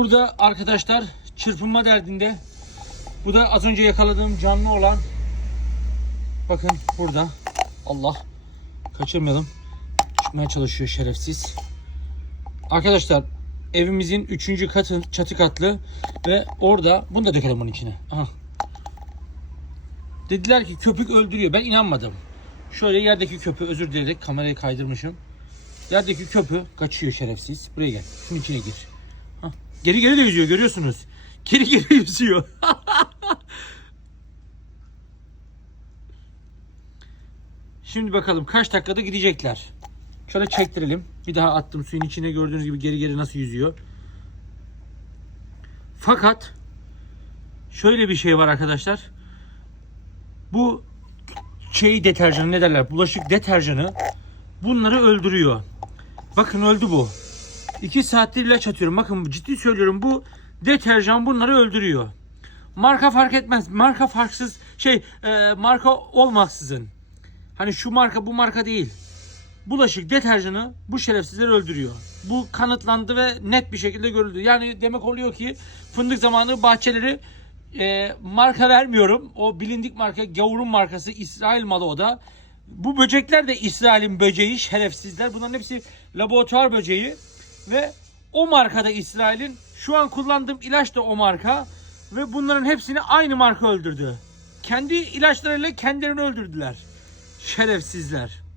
Burada arkadaşlar çırpınma derdinde. Bu da az önce yakaladığım canlı olan. Bakın burada. Allah. Kaçırmayalım. Çıkmaya çalışıyor şerefsiz. Arkadaşlar evimizin 3. katı çatı katlı ve orada bunu da dökelim bunun içine. Aha. Dediler ki köpük öldürüyor. Ben inanmadım. Şöyle yerdeki köpüğü özür dileyerek kamerayı kaydırmışım. Yerdeki köpü kaçıyor şerefsiz. Buraya gel. Şunun içine gir. Geri geri de yüzüyor görüyorsunuz. Geri geri yüzüyor. Şimdi bakalım kaç dakikada gidecekler. Şöyle çektirelim. Bir daha attım suyun içine gördüğünüz gibi geri geri nasıl yüzüyor. Fakat şöyle bir şey var arkadaşlar. Bu şey deterjanı ne derler? Bulaşık deterjanı bunları öldürüyor. Bakın öldü bu. 2 saattir ilaç atıyorum. Bakın ciddi söylüyorum bu deterjan bunları öldürüyor. Marka fark etmez. Marka farksız şey e, marka olmaksızın. Hani şu marka bu marka değil. Bulaşık deterjanı bu şerefsizleri öldürüyor. Bu kanıtlandı ve net bir şekilde görüldü. Yani demek oluyor ki fındık zamanı bahçeleri e, marka vermiyorum. O bilindik marka gavurun markası İsrail malı o da. Bu böcekler de İsrail'in böceği şerefsizler. Bunların hepsi laboratuvar böceği ve o markada İsrail'in şu an kullandığım ilaç da o marka ve bunların hepsini aynı marka öldürdü. Kendi ilaçlarıyla kendilerini öldürdüler. Şerefsizler.